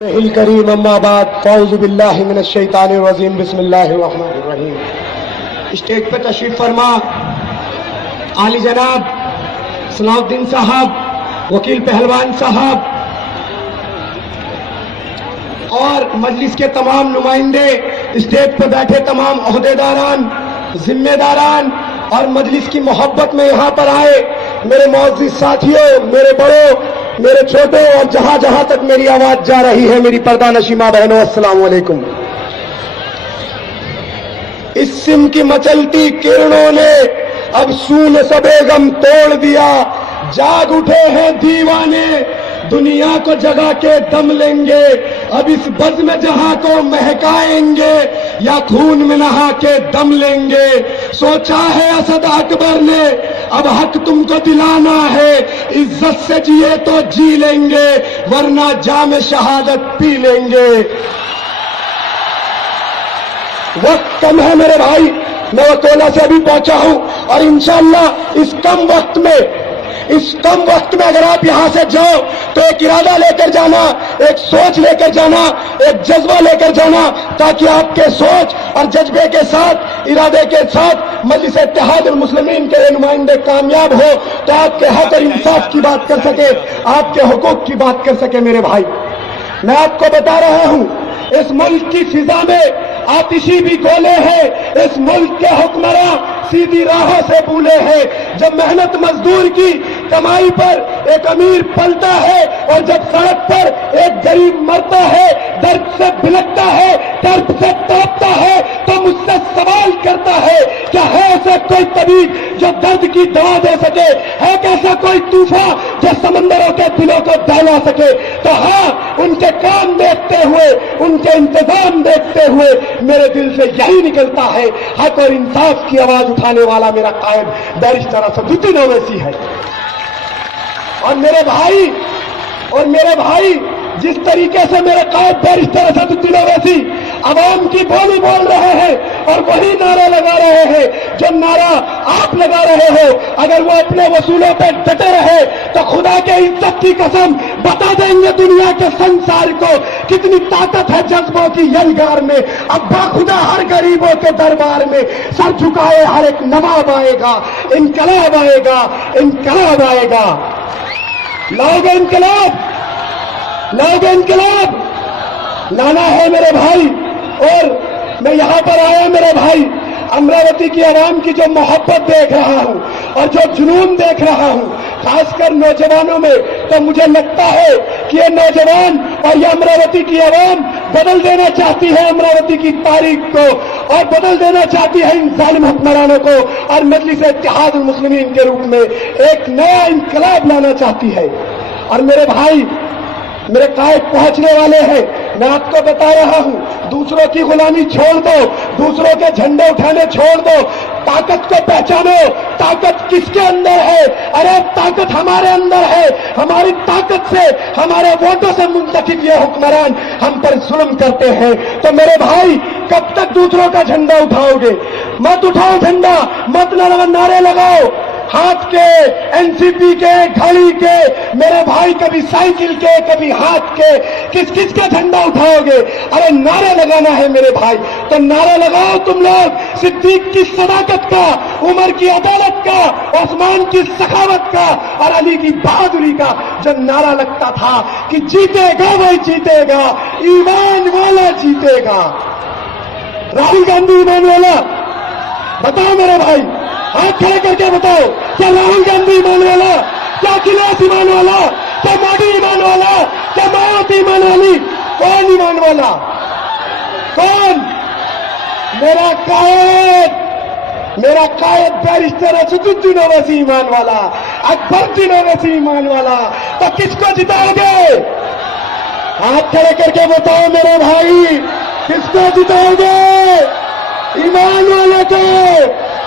الکریم اما بعد فاعوذ باللہ من الشیطان الرجیم بسم اللہ الرحمن الرحیم۔ اسٹیج پہ تشریف فرما عالی جناب صلاح الدین صاحب، وکیل پہلوان صاحب اور مجلس کے تمام نمائندے، اسٹیج پہ بیٹھے تمام عہدیداران، ذمہ داران اور مجلس کی محبت میں یہاں پر آئے میرے معزز ساتھیوں، میرے بڑوں، میرے چھوٹوں اور جہاں جہاں تک میری آواز جا رہی ہے میری پردہ نشی ماں بہنوں، السلام علیکم۔ اس سم کی مچلتی کرنوں نے اب سون سب غم توڑ دیا، جاگ اٹھے ہیں دیوانے دنیا کو جگا کے دم لیں گے، اب اس بزم جہاں کو مہکائیں گے یا خون میں نہا کے دم لیں گے۔ سوچا ہے اسد اکبر نے اب حق تم کو دلانا ہے، عزت سے جیے تو جی لیں گے ورنہ جام شہادت پی لیں گے۔ وقت کم ہے میرے بھائی، میں وکولا سے ابھی پہنچا ہوں اور انشاءاللہ اس کم وقت میں اگر آپ یہاں سے جاؤ تو ایک ارادہ لے کر جانا، ایک سوچ لے کر جانا، ایک جذبہ لے کر جانا، تاکہ آپ کے سوچ اور جذبے کے ساتھ، ارادے کے ساتھ مجلس اتحاد المسلمین کے نمائندے کامیاب ہو تو آپ کے حق اور انصاف کی بات کر سکے، آپ کے حقوق کی بات کر سکے۔ میرے بھائی، میں آپ کو بتا رہا ہوں اس ملک کی فضا میں آتشی بھی گولے ہیں، اس ملک کے حکمراں سیدھی راہوں سے بھولے ہیں۔ جب محنت مزدور کی کمائی پر ایک امیر پلتا ہے اور جب سڑک پر ایک غریب مرتا ہے، درد سے بلکتا ہے، درد سے تڑپتا ہے، تو مجھ سے سوال کرتا ہے کیا ہے ایسا کوئی طبیب جو درد کی دوا دے سکے؟ ہے کیسا کوئی طوفان جو سمندروں کے دلوں کو دہلا سکے؟ تو ہاں، ان کے کام دیکھتے ہوئے، ان کے انتظام دیکھتے ہوئے میرے دل سے یہی نکلتا ہے، حق اور انصاف کی آواز اٹھانے والا میرا قائد بیرسٹر اسدالدین اویسی ہے۔ اور میرے بھائی جس طریقے سے میرے قائد بیرسٹر اسدالدین اویسی عوام کی بولی بول رہے ہیں اور وہی نعرے لگا رہے ہیں جو نعرہ آپ لگا رہے ہو، اگر وہ اپنے وصولوں پہ ڈٹے رہے تو خدا کے عزت کی قسم بتا دیں گے دنیا کے سنسار کو کتنی طاقت ہے جذبوں کی یلغار میں۔ اب باخدا ہر غریبوں کے دربار میں سر جھکائے ہر ایک نواب آئے گا، انقلاب آئے گا، انقلاب آئے گا۔ لاؤ گے انقلاب، لاؤ گے انقلاب، لانا ہے میرے بھائی۔ اور میں یہاں پر آیا میرے بھائی، امراوتی کی عوام کی جو محبت دیکھ رہا ہوں اور جو جنون دیکھ رہا ہوں خاص کر نوجوانوں میں، تو مجھے لگتا ہے کہ یہ نوجوان اور یہ امراوتی کی عوام بدل دینا چاہتی ہے امراوتی کی تاریخ کو، اور بدل دینا چاہتی ہے ان ظالم حکمرانوں کو، اور مجلس اتحاد المسلمین کے روپ میں ایک نیا انقلاب لانا چاہتی ہے۔ اور میرے بھائی، میرے قائد پہنچنے والے ہیں، میں آپ کو بتا رہا ہوں دوسروں کی غلامی چھوڑ دو، دوسروں کے جھنڈے اٹھانے چھوڑ دو، طاقت کو پہچانو۔ طاقت کس کے اندر ہے؟ ارے طاقت ہمارے اندر ہے۔ ہماری طاقت سے، ہمارے ووٹوں سے منتخب یہ حکمران ہم پر ظلم کرتے ہیں۔ تو میرے بھائی، کب تک دوسروں کا جھنڈا اٹھاؤ گے؟ مت اٹھاؤ جھنڈا، مت نعرے لگاؤ ہاتھ کے، این سی پی کے، گھڑی کے، میرے بھائی کبھی سائیکل کے، کبھی ہاتھ کے، کس کس کا جھنڈا اٹھاؤ گے؟ ارے نعرے لگانا ہے میرے بھائی، تو نعرے لگاؤ تم لوگ صدیق کی صداقت کا، عمر کی عدالت کا، عثمان کی سخاوت کا اور علی کی بہادری کا، جو نعرہ لگتا تھا کہ جیتے گا وہی جیتے گا، ایمان والا جیتے گا۔ راہل گاندھی ایمان والا؟ بتاؤ میرے بھائی، ہاتھ کھڑے کر کے بتاؤ، کیا راہل گاندھی ایمان والا؟ کیا اکھلیش ایمان والا؟ کیا مودی ایمان والا؟ کیا مایاوتی ایمان والی؟ کون ایمان والا؟ کون؟ میرا قائد بیرسٹر اسدالدین اویسی ایمان والا، اکبر الدین اویسی ایمان والا۔ تو کس کو جتاؤ گے؟ ہاتھ کھڑے کر کے بتاؤ میرے بھائی، کس کو جتاؤ گے؟ ایمان والے کو۔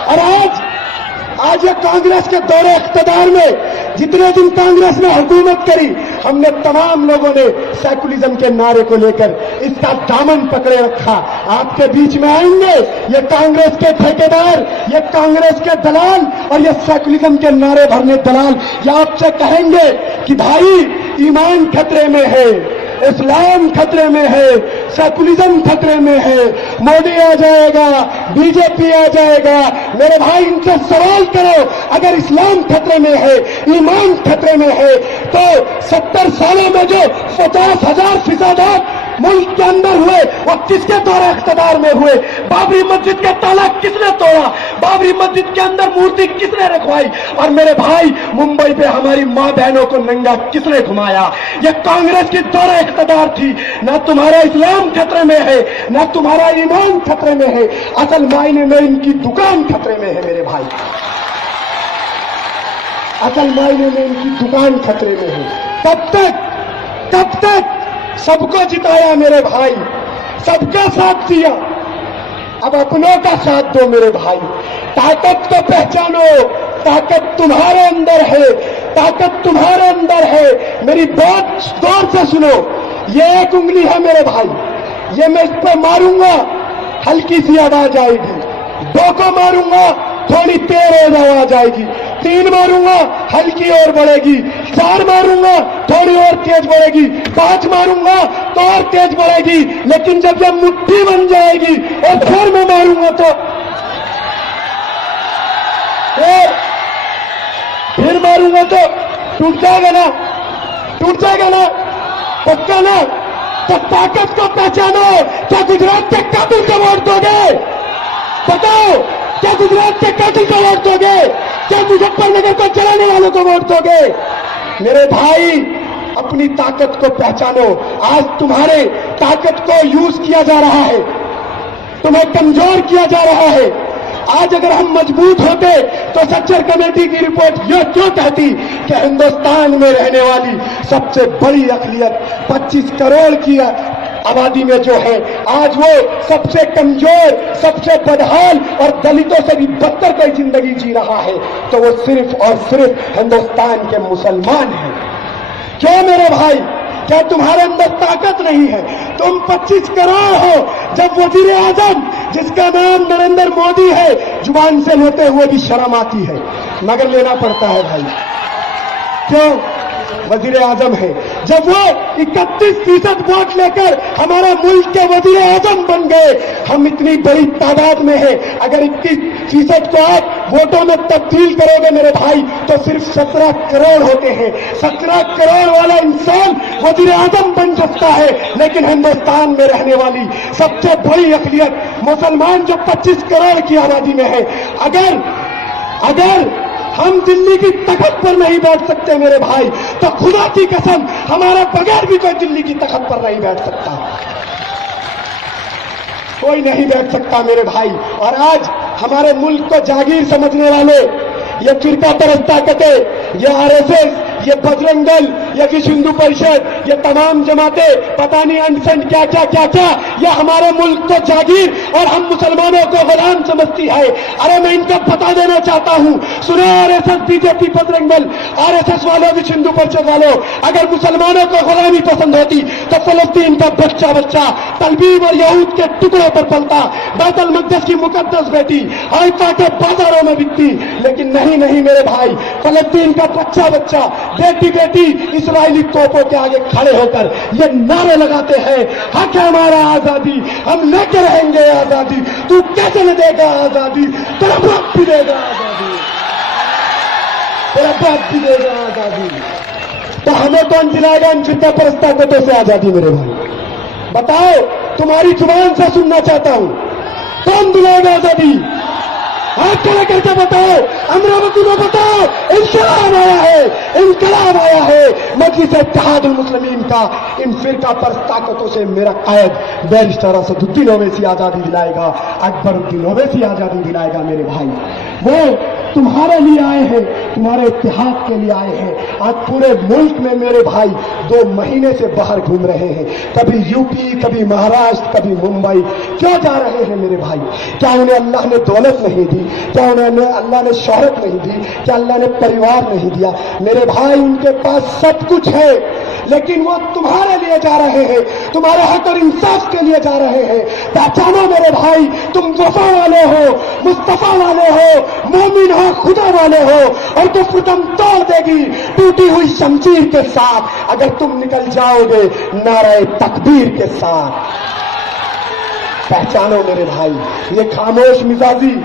اور آج یہ کانگریس کے دور اقتدار میں جتنے دن کانگریس نے حکومت کری، ہم نے تمام لوگوں نے سیکولرزم کے نعرے کو لے کر اس کا دامن پکڑے رکھا۔ آپ کے بیچ میں آئیں گے یہ کانگریس کے ٹھیکیدار، یہ کانگریس کے دلال اور یہ سیکولرزم کے نعرے بھرنے دلال، یہ آپ سے کہیں گے کہ بھائی ایمان خطرے میں ہے، اسلام خطرے میں ہے, سیکولرزم خطرے میں ہے, مودی آ جائے گا, بی جے پی آ جائے گا. میرے بھائی ان سے سوال کرو, اگر اسلام خطرے میں ہے, ایمان خطرے میں ہے, تو 70 سالوں میں جو 50,000 فسادات ملک کے اندر ہوئے وہ کس کے دور اقتدار میں ہوئے؟ بابری مسجد کے تالا کس نے توڑا؟ بابری مسجد کے اندر مورتی کس نے رکھوائی؟ اور میرے بھائی ممبئی پہ ہماری ماں بہنوں کو ننگا کس نے گھمایا؟ یہ کانگریس کی دور اقتدار تھی. نہ تمہارا اسلام خطرے میں ہے, نہ تمہارا ایمان خطرے میں ہے, اصل معنی میں ان کی دکان خطرے میں ہے میرے بھائی. اصل معنی میں ان کی دکان خطرے میں ہے. کب تک سب کو جتایا میرے بھائی, سب کا ساتھ دیا, اب اپنوں کا ساتھ دو میرے بھائی. طاقت کو پہچانو, طاقت تمہارے اندر ہے, طاقت تمہارے اندر ہے. میری بات غور سے سنو, یہ ایک انگلی ہے میرے بھائی, یہ میں اس پہ ماروں گا ہلکی سی آواز آئے گی, 2 کو ماروں گا تھوڑی تیز آواز آئے گی, 3 ماروں گا ہلکی اور بڑھے گی, 4 ماروں گا تھوڑی اور تیز بڑھے گی, 5 ماروں گا تو اور تیز بڑھے گی. لیکن جب یہ مٹھی بن جائے گی اور پھر میں ماروں گا تو پھر ماروں گا تو ٹوٹ جائے گا نا, ٹوٹ جائے گا نا, پکا نا. تو طاقت کو پہچانو. کیا گجرات کے قاتل کو ووٹ دو گے؟ بتاؤ, کیا گجرات کے قاتل کو ووٹ دو گے؟ کیا مظفر نگر کو جلانے والوں کو ووٹ دو گے؟ میرے بھائی اپنی طاقت کو پہچانو. آج تمہارے طاقت کو یوز کیا جا رہا ہے, تمہیں کمزور کیا جا رہا ہے. آج اگر ہم مضبوط ہوتے تو سچر کمیٹی کی رپورٹ یہ کیوں کہتی کہ ہندوستان میں رہنے والی سب سے بڑی اقلیت 25 کروڑ کی آبادی میں جو ہے آج وہ سب سے کمزور, سب سے بدحال اور دلتوں سے بھی بدتر کوئی زندگی جی رہا ہے, تو وہ صرف اور صرف ہندوستان کے مسلمان ہیں. کیوں میرے بھائی؟ کیا تمہارے اندر طاقت نہیں ہے؟ تم 25 کروڑ ہو. جب وزیر اعظم جس کا نام نریندر مودی ہے زبان سے لیتے ہوئے بھی شرم آتی ہے, مگر لینا پڑتا ہے بھائی. کیوں؟ وزیر اعظم ہے. جب وہ 31% ووٹ لے کر ہمارا ملک کے وزیر اعظم بن گئے, ہم اتنی بڑی تعداد میں ہیں, اگر 21% کو آپ ووٹوں میں تبدیل کرو گے میرے بھائی تو صرف 17 کروڑ ہوتے ہیں. 17 کروڑ والا انسان وزیر اعظم بن سکتا ہے, لیکن ہندوستان میں رہنے والی سب سے بڑی اقلیت مسلمان جو 25 کروڑ کی آبادی میں ہے, اگر ہم دلی کی تخت پر نہیں بیٹھ سکتے میرے بھائی, تو خدا کی قسم ہمارے بغیر بھی کوئی دلی کی تخت پر نہیں بیٹھ سکتا, کوئی نہیں بیٹھ سکتا میرے بھائی. اور آج ہمارے ملک کو جاگیر سمجھنے والے, یہ فرقہ پرست طاقتیں, یہ RSS, یہ بجرنگ دل, یہ وشو ہندو پریشد, یہ تمام جماعتیں پتہ نہیں انسنٹ کیا یہ ہمارے ملک کو جاگیر اور ہم مسلمانوں کو غلام سمجھتی ہے. ارے میں ان کو بتا دینا چاہتا ہوں, سنو RSS, BJP, بجرنگ دل, RSS والوں, وشو ہندو پریشد والوں, اگر مسلمانوں کو غلامی پسند ہوتی تو فلسطین کا بچہ تلبیب اور یہود کے ٹکڑوں پر پلتا, بیت المقدس کی مقدس بیٹی حیفا کے بازاروں میں بکتی. لیکن نہیں میرے بھائی, فلسطین کا بچہ بیٹی اسرائیلی توپوں کے آگے کھڑے ہو کر یہ نعرے لگاتے ہیں, حق ہے ہمارا آزادی, ہم لے کے رہیں گے آزادی. تو کیسے نہ دے گا آزادی؟ تیرا باپ بھی دے گا آزادی, تیرا باپ بھی دے گا آزادی. تو ہمیں کون دلائے گا ان فرقہ پرست طاقتوں سے آزادی میرے بھائی؟ بتاؤ, تمہاری زبان سے سننا چاہتا ہوں, کون دلائے گا آزادی؟ ہاتھ کھڑے کر کے بتاؤ, امراوتی کو بتاؤ. انقلاب آیا ہے مجلس اتحاد المسلمین کا. ان فرقہ پرست طاقتوں سے میرا قائد بیرسٹر اسد الدین اویسی آزادی دلائے گا, اکبر الدین اویسی آزادی دلائے گا میرے بھائی. وہ تمہارے لیے آئے ہیں, تمہارے اتحاد کے لیے آئے ہیں. آج پورے ملک میں میرے بھائی 2 مہینے سے باہر گھوم رہے ہیں, کبھی UP, کبھی مہاراشٹر, کبھی ممبئی. کیوں جا رہے ہیں میرے بھائی؟ کیا انہیں اللہ نے دولت نہیں دی؟ کیا انہیں اللہ نے شہرت نہیں دی؟ کیا اللہ نے پریوار نہیں دیا؟ میرے بھائی ان کے پاس سب کچھ ہے, لیکن وہ تمہارے لیے جا رہے ہیں, تمہارے حق اور انصاف کے لیے جا رہے ہیں. پہچانو میرے بھائی, تم وفا والے ہو, مصطفیٰ والے ہو, मोमिन हो, खुदा वाले हो, और कुफ्र दम तोड़ देगी टूटी हुई शमशीर के साथ अगर तुम निकल जाओगे नारे तकबीर के साथ। पहचानो मेरे भाई, ये खामोश मिजाजी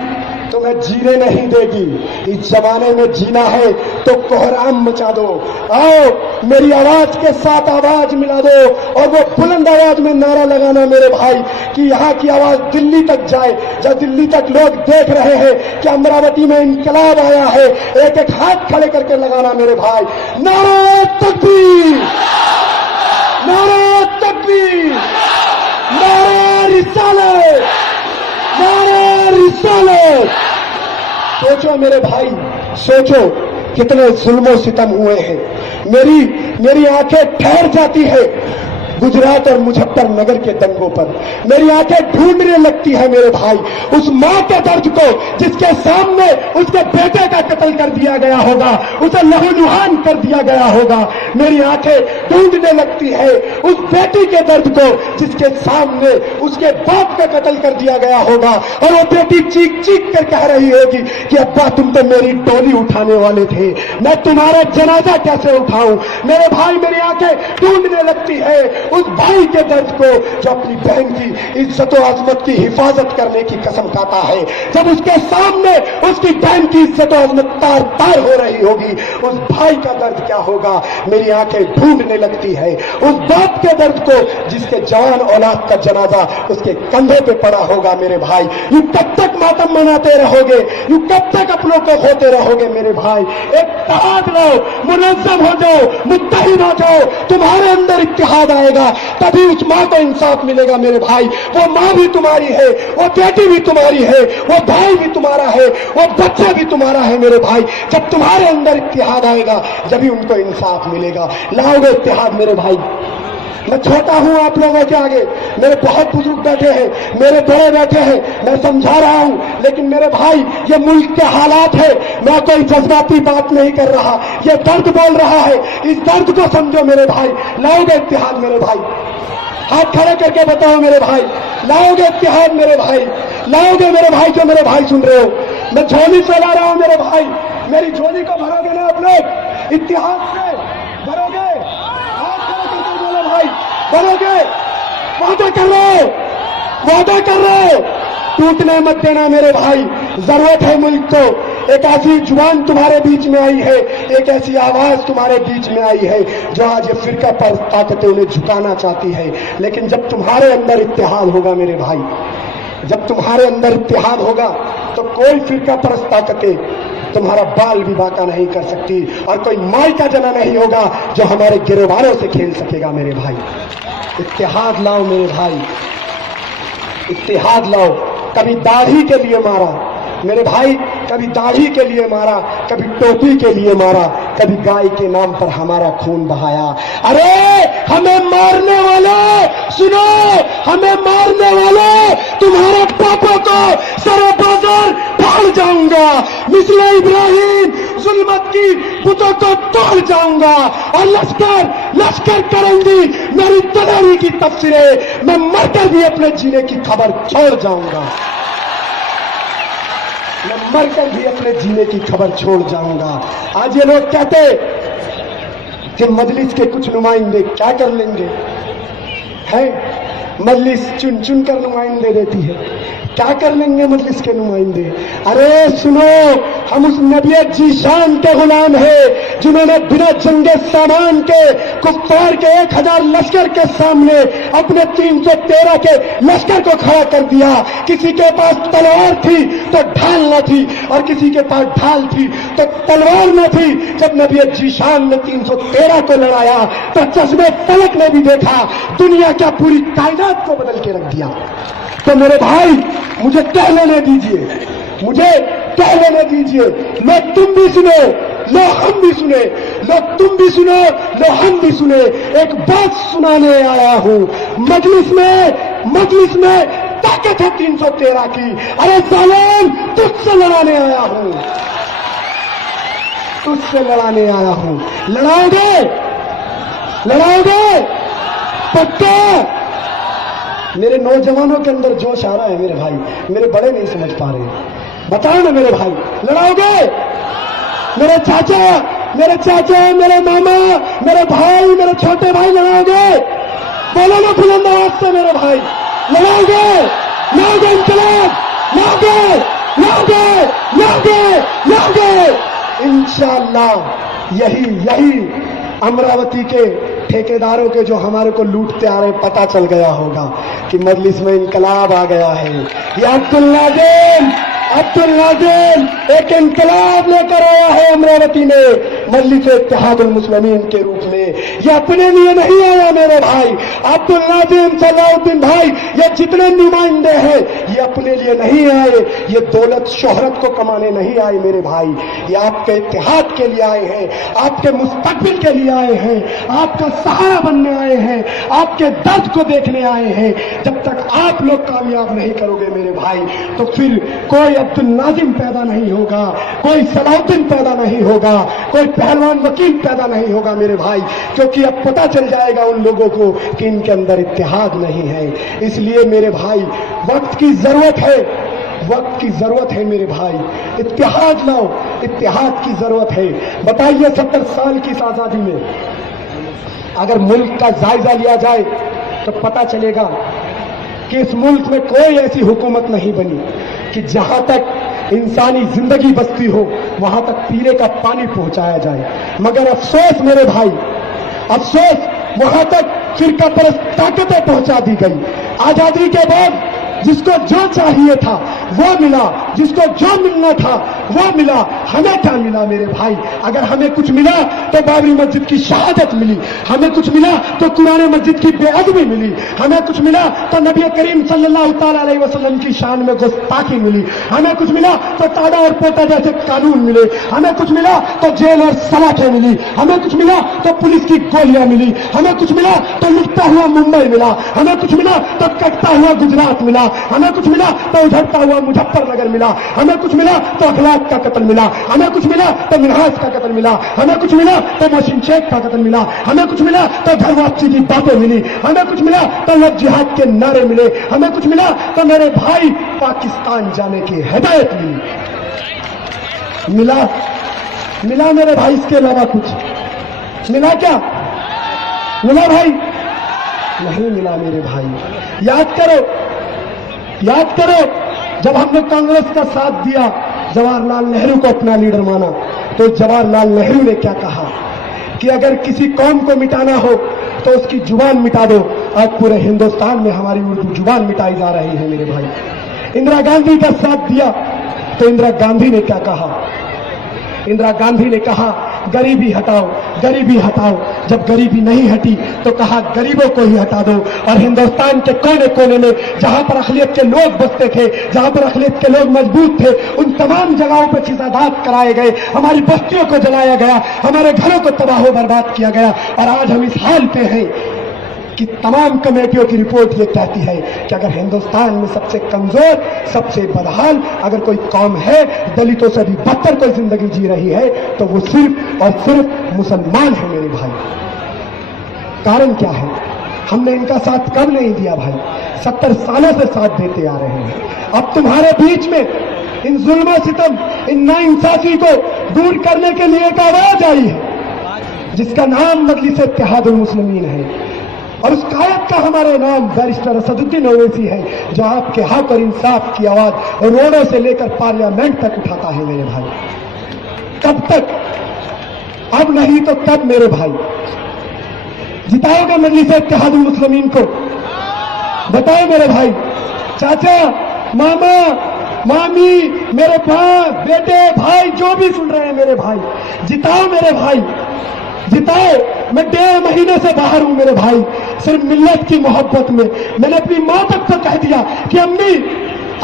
तुम्हें जीने नहीं देगी। इस जमाने में जीना है तो कोहराम मचा दो। आओ मेरी आवाज के साथ आवाज मिला दो और वो बुलंद आवाज में नारा लगाना मेरे भाई कि यहाँ की आवाज दिल्ली तक जाए। जब दिल्ली तक लोग देख रहे हैं कि अमरावती में इंकलाब आया है, एक एक हाथ खड़े करके लगाना मेरे भाई, नारे तकबीर, नारे तकबीर, नारे रिसालत, नारे रिसालत। सोचो मेरे भाई, सोचो कितने जुल्म सितम हुए हैं। मेरी आंखें ठहर जाती है गुजरात और मुजफ्फरनगर के दंगों पर। मेरी आंखें ढूंढने लगती है मेरे भाई उस मां के दर्द को जिसके सामने उसके बेटे का कत्ल कर दिया गया होगा, उसे लहूलुहान कर दिया गया होगा। मेरी आंखें ढूंढने लगती है उस बेटी के दर्द को जिसके सामने उसके बाप का कत्ल कर दिया गया होगा और वो बेटी चीख चीख कर कह रही होगी कि अब्बा तुम तो मेरी डोली उठाने वाले थे, मैं तुम्हारा जनाजा कैसे उठाऊं। मेरे भाई मेरी आंखें ढूंढने लगती है उस भाई के दर्द को जो अपनी बहन की इज्जत और अजमत की हिफाजत करने की कसम खाता है। जब उसके सामने उसकी बहन की इज्जत और अजमत तार तार हो रही होगी, उस भाई का दर्द क्या होगा। मेरी आंखें ढूंढने लगती है उस बाप के दर्द को जिसके जवान औलाद का जनाजा उसके कंधे पे पड़ा होगा। मेरे भाई यू कब तक मातम मनाते रहोगे, यू कब तक अपनों को होते रहोगे। मेरे भाई इत्तेहाद लो, मुनज़्ज़म हो जाओ, मुत्तहिद हो जाओ, तुम्हारे अंदर इत्तेहाद आएगा तभी उस मां को इंसाफ मिलेगा। मेरे भाई वो मां भी तुम्हारी है, वो बेटी भी तुम्हारी है, वो भाई भी तुम्हारा है, वो बच्चा भी तुम्हारा है। मेरे भाई जब तुम्हारे अंदर इत्तेहाद आएगा जभी उनको इंसाफ मिलेगा। लाओगे इत्तेहाद मेरे भाई। मैं छोटा हूं आप लोगों के आगे, मेरे बहुत बुजुर्ग बैठे हैं, मेरे बड़े बैठे हैं, मैं समझा रहा हूं, लेकिन मेरे भाई ये मुल्क के हालात है, मैं कोई जज्बाती बात नहीं कर रहा, ये दर्द बोल रहा है, इस दर्द को समझो मेरे भाई। लाओगे इत्तेहाद मेरे भाई, हाथ खड़े करके बताओ मेरे भाई, लाओगे इत्तेहाद मेरे भाई, लाओगे मेरे भाई जो मेरे भाई सुन रहे हो। मैं झोली चला रहा हूं मेरे भाई, मेरी झोली को भरोगे ना आप लोग, इत्तेहाद से भरोगे, हाथ खड़े करके बोलो भाई, भरोगे, वादा कर रहे हो, वादा कर रहे हो, टूटने मत देना मेरे भाई। जरूरत है मुल्क को, एक ऐसी जुबान तुम्हारे बीच में आई है, एक ऐसी आवाज तुम्हारे बीच में आई है जो आज ये फिरका पर ताकतें उन्हें झुकाना चाहती है। लेकिन जब तुम्हारे अंदर इत्तेहाद होगा मेरे भाई, जब तुम्हारे अंदर इत्तेहाद होगा तो कोई फिरका परस्त ताकतें तुम्हारा बाल भी बांका नहीं कर सकती और कोई माई का जना नहीं होगा जो हमारे गिरवारों से खेल सकेगा। मेरे भाई इत्तेहाद लाओ मेरे भाई, इत्तेहाद लाओ। कभी दाढ़ी के लिए मारा मेरे भाई, कभी दाढ़ी के लिए मारा, कभी टोपी के लिए मारा, कभी गाय के नाम पर हमारा खून बहाया। अरे हमें मारने वाले सुनो, हमें मारने वाले तुम्हारे पापों को सरे बाजार फाड़ जाऊंगा, मिसले इब्राहिम जुल्मत की बुतों को तोड़ जाऊंगा और लश्कर लश्कर करूंगी मेरी तलवारी की तफसीरें, मैं मरकर भी अपने जीने की खबर छोड़ जाऊंगा, मैं मरकर भी अपने जीने की खबर छोड़ जाऊंगा। आज ये लोग कहते कि मजलिस के कुछ नुमाइंदे क्या कर लेंगे, हैं मजलिस चुन चुन कर नुमाइंदे देती है, क्या कर लेंगे मजलिस के नुमाइंदे। अरे सुनो, हम उस नबी जीशान के गुलाम है जिन्होंने बिना जंगे सामान के कुफ्फार के 1000 लश्कर के सामने अपने 313 के लश्कर को खड़ा कर दिया। किसी के पास तलवार थी तो ढाल न थी और किसी के पास ढाल थी तो तलवार न थी। जब नबी जीशान ने 313 को लड़ाया तो चश्मे फलक ने भी देखा, दुनिया क्या पूरी कायनात को बदल के रख दिया। तो मेरे भाई मुझे कह लेने दीजिए, मुझे कह लेने दीजिए, लो तुम भी सुनो, लो हम भी सुने, लो तुम भी सुनो, लो हम भी सुने। एक बात सुनाने आया हूं, मजलिस में ताकत है 313 की। अरे जालिम तुझसे लड़ाने आया हूं, तुझसे लड़ाने आया हूं। लड़ाओगे, लड़ाओगे पक्का। मेरे नौजवानों के अंदर जोश आ रहा है मेरे भाई, मेरे बड़े नहीं समझ पा रहे। बताओ ना मेरे भाई, लड़ाओगे? मेरे चाचा, मेरे मामा, मेरे भाई, मेरे छोटे भाई लड़ाओगे? बोलो ना बुलंद आवाज से मेरे भाई, लड़ाओगे? लाओगे इंकलाब? लाओगे? इंशाअल्लाह यही अमरावती के ठेकेदारों के जो हमारे को लूटते आ रहे, पता चल गया होगा कि मजलिस में इनकलाब आ गया है। ये अब्दुल नाज़िम एक इनकलाब लेकर आया है अमरावती में, मजलिस इत्तेहादुल मुस्लिमीन के रूप में। ये अपने लिए नहीं आया मेरे भाई, अब्दुल नाज़िम, सलाउद्दीन भाई, ये जितने नुमाइंदे हैं ये अपने लिए नहीं आए, ये दौलत शोहरत को कमाने नहीं आए मेरे भाई, ये आपके इत्तेहाद के लिए आए हैं, आपके मुस्तकबिल के लिए आए हैं, आपका सहारा बनने आए हैं, आपके दर्द को देखने आए हैं। जब तक आप लोग कामयाब नहीं करोगे मेरे भाई, तो फिर कोई अब्दुल नाज़िम पैदा नहीं होगा, कोई सलाउद्दीन पैदा नहीं होगा, कोई पहलवान वकील पैदा नहीं होगा मेरे भाई, क्योंकि अब पता चल जाएगा उन लोगों को कि इनके अंदर इत्तेहाद नहीं है। इसलिए मेरे भाई वक्त की जरूरत है मेरे भाई, इत्तेहाद लाओ, इत्तेहाद की जरूरत है। बताइए 70 साल की इस आजादी में अगर मुल्क का जायजा लिया जाए तो पता चलेगा कि इस मुल्क में कोई ऐसी हुकूमत नहीं बनी कि जहां तक इंसानी जिंदगी बसती हो वहां तक पीने का पानी पहुंचाया जाए। मगर अफसोस मेरे भाई, अफसोस वहां तक फिरका परस्त ताकतें पहुंचा दी गई। आजादी के बाद जिसको जो चाहिए था वो मिला, जिसको जो मिलना था वो मिला। हमें क्या मिला मेरे भाई? अगर हमें कुछ मिला तो बाबरी मस्जिद की शहादत मिली, हमें कुछ मिला तो कुरान मस्जिद की बेअदबी मिली, हमें कुछ मिला तो नबी करीम सल्लल्लाहु ताला अलैहि वसल्लम की शान में गुस्ताखी मिली, हमें कुछ मिला तो टाडा और पोटा जैसे कानून मिले, हमें कुछ मिला तो जेल और सलाखें मिली, हमें कुछ मिला तो पुलिस की गोलियां मिली, हमें कुछ मिला तो लुटता हुआ मुंबई मिला, हमें कुछ मिला तो कटता हुआ गुजरात मिला, हमें कुछ मिला तो उझड़ता हुआ मुजफ्फरनगर मिला, हमें कुछ मिला तो अखलाक का कत्ल मिला, हमें कुछ मिला तो मिनहाज का कत्ल मिला, हमें कुछ मिला तो मोहसिन शेख का कत्ल मिला, हमें कुछ मिला तो घर वापसी की बातें मिली, हमें कुछ मिला तो लव जिहाद के नारे मिले, हमें कुछ मिला तो मेरे भाई पाकिस्तान जाने की हिदायत मिला मेरे भाई। इसके अलावा कुछ मिला क्या? मिला भाई? नहीं मिला मेरे भाई। याद करो जब हमने कांग्रेस का साथ दिया, जवाहरलाल नेहरू को अपना लीडर माना, तो जवाहरलाल नेहरू ने क्या कहा कि अगर किसी कौम को मिटाना हो तो उसकी जुबान मिटा दो। आज पूरे हिंदुस्तान में हमारी उर्दू जुबान मिटाई जा रही है मेरे भाई। इंदिरा गांधी का साथ दिया तो इंदिरा गांधी ने क्या कहा? इंदिरा गांधी ने कहा गरीबी हटाओ, गरीबी हटाओ। जब गरीबी नहीं हटी तो कहा गरीबों को ही हटा दो। और हिंदुस्तान के कोने कोने में जहां पर अखिलियत के लोग बसते थे, जहां पर अखिलियत के लोग मजबूत थे, उन तमाम जगहों पर चिज़ादात कराए गए, हमारी बस्तियों को जलाया गया, हमारे घरों को तबाह बर्बाद किया गया। और आज हम इस हाल पे हैं कि तमाम कमेटियों की रिपोर्ट ये कहती है कि अगर हिंदुस्तान में सबसे कमजोर, सबसे बदहाल अगर कोई कौम है, दलितों से भी बदतर कोई जिंदगी जी रही है, तो वो सिर्फ और सिर्फ मुसलमान है मेरे भाई। कारण क्या है? हमने इनका साथ कब नहीं दिया भाई? 70 सालों से साथ देते आ रहे हैं। अब तुम्हारे बीच में इन जुल्म सितम, इन नाइंसाफी को दूर करने के लिए एक आवाज आई है जिसका नाम मजलिस इत्तेहादुल मुस्लिमीन है। और उस कायद का हमारे नाम बैरिस्टर असदुद्दीन ओवैसी है, जो आपके हक और इंसाफ की आवाज रोडों से लेकर पार्लियामेंट तक उठाता है मेरे भाई। कब तक? अब नहीं तो कब मेरे भाई? जिताओगे मजलिस इत्तेहादुल मुस्लिमीन को? बताओ मेरे भाई, चाचा, मामा, मामी, मेरे बाप, बेटे, भाई जो भी सुन रहे हैं मेरे भाई, जिताओ मेरे भाई, जिताओ। मैं 1.5 महीने से बाहर हूं मेरे भाई, सिर्फ मिल्लत की मोहब्बत में। मैंने अपनी मां तक तो कह दिया कि अम्मी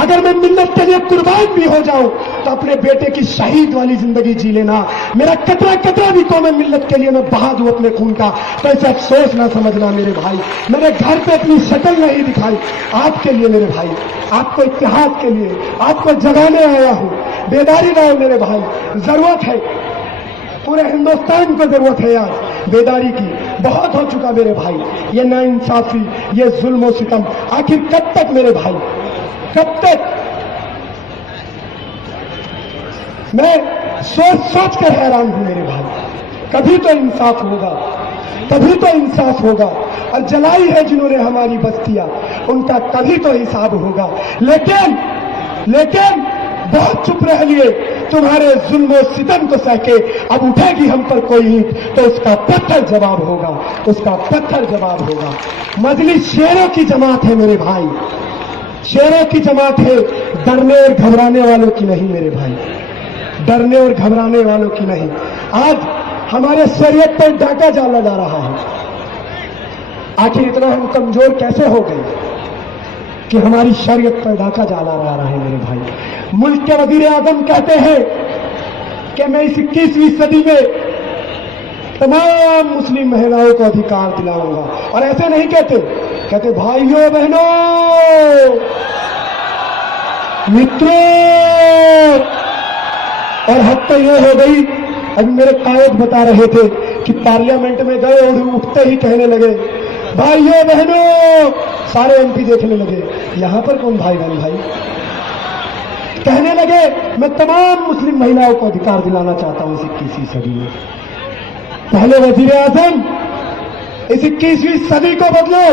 अगर मैं मिल्लत के लिए कुर्बान भी हो जाऊं तो अपने बेटे की शहीद वाली जिंदगी जी लेना। मेरा कतरा कतरा भी को मैं मिल्लत के लिए मैं बहा दूं अपने खून का, तो ऐसे अफसोस ना समझना मेरे भाई। मैंने घर पे अपनी शक्ल नहीं दिखाई आपके लिए मेरे भाई, आपको इत्तेहाद के लिए, आपको जगाने आया हूं। बेदारी लाओ मेरे भाई, जरूरत है, पूरे हिंदुस्तान को जरूरत है आज बेदारी की। बहुत हो चुका मेरे भाई ये नाइंसाफी, ये जुल्म और सितम। आखिर कब तक मेरे भाई, कब तक? میں सोच सोच कर हैरान हूं मेरे भाई, कभी तो इंसाफ होगा, तभी तो इंसाफ होगा। और जलाई है जिन्होंने हमारी बस्तियां, उनका कभी तो हिसाब होगा। लेकिन बहुत चुप रह लिए, तुम्हारे जुल्म और सितम को सहके अब उठेगी हम पर कोई ईंट तो उसका पत्थर जवाब होगा, उसका पत्थर जवाब होगा। मजलिस शेरों की जमात है मेरे भाई, शेरों की जमात है, डरने और घबराने वालों की नहीं मेरे भाई, डरने और घबराने वालों की नहीं। आज हमारे शरीयत पर डाका डाला जा रहा है। आखिर इतना हम कमजोर कैसे हो गए कि हमारी शरीयत पर डाका डाला जा रहा है मेरे भाई। मुल्क के वजीर आजम कहते हैं कि मैं इस 21वीं सदी में तमाम मुस्लिम महिलाओं को अधिकार दिलाऊंगा। और ऐसे नहीं कहते भाइयों बहनों मित्रों, और हद तो ये हो गई, अभी मेरे कायद बता रहे थे कि पार्लियामेंट में गए और उठते ही कहने लगे भाइयों बहनों, सारे एमपी देखने लगे यहां पर कौन भाई बहन भाई, कहने लगे मैं तमाम मुस्लिम महिलाओं को अधिकार दिलाना चाहता हूं इस 21वीं सदी में। पहले वजीर आजम इस 21वीं सदी को बदलो।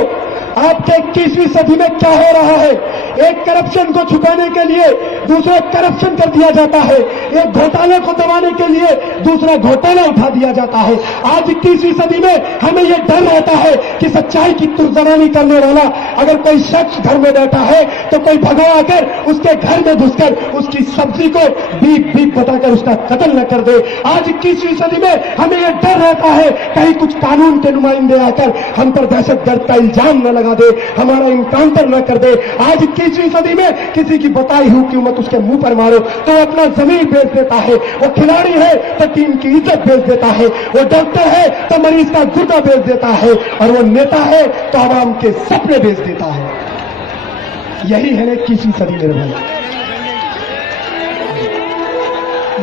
आपके 21वीं सदी में क्या हो रहा है? एक करप्शन को छुपाने के लिए दूसरा करप्शन कर दिया जाता है, एक घोटाले को दबाने के लिए दूसरा घोटाला उठा दिया जाता है। आज 21वीं सदी में हमें यह डर रहता है कि सच्चाई की तुर्जमानी करने वाला अगर कोई शख्स घर में बैठा है तो कोई भगवा कर उसके घर में घुसकर उसकी सब्जी को बीप बीप बताकर उसका कत्ल न कर दे। आज 21वीं सदी में हमें यह डर रहता है कहीं कुछ कानून के नुमाइंदे आकर हम पर दहशतगर्द का इल्जाम न लगा दे, हमारा इनकाउंटर न कर दे। आज 21वीं सदी में किसी की बताई हुई कीमत उसके मुंह पर मारो तो अपना जमीन बेच देता है, वो खिलाड़ी है तो टीम की इज्जत बेच देता है, वो डॉक्टर है तो मरीज का गुर्दा बेच देता है, और वो नेता है तो आवाम के सपने बेच देता है। यही है 21वीं सदी मेरे भाई।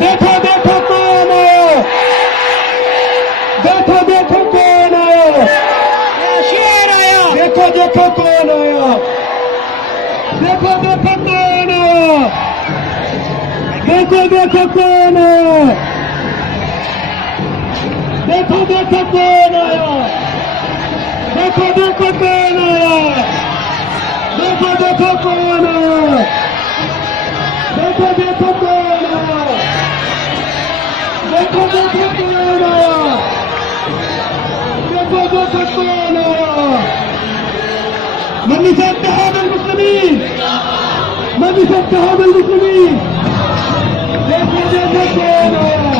देखो देखो कौन आया, देखो देखो कौन आया, देखो देखो कौन आया, देखो देखो कौन आया, देखो देखो कौन आया, देखो देखो कौन आया, देखो देखो कौन आया, देखो देखो कौन आया, देखो देखो कौन आया, देखो देखो कौन आया, देखो देखो कौन आया। मजलिस इत्तेहाद अल-मुस्लिमीन, मजलिस इत्तेहाद अल-मुस्लिमीन, देखो देखो कौन आया,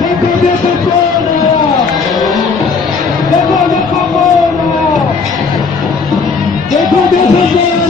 देखो देखो कौन आया, देखो देखो कौन आया, देखो देखो कौन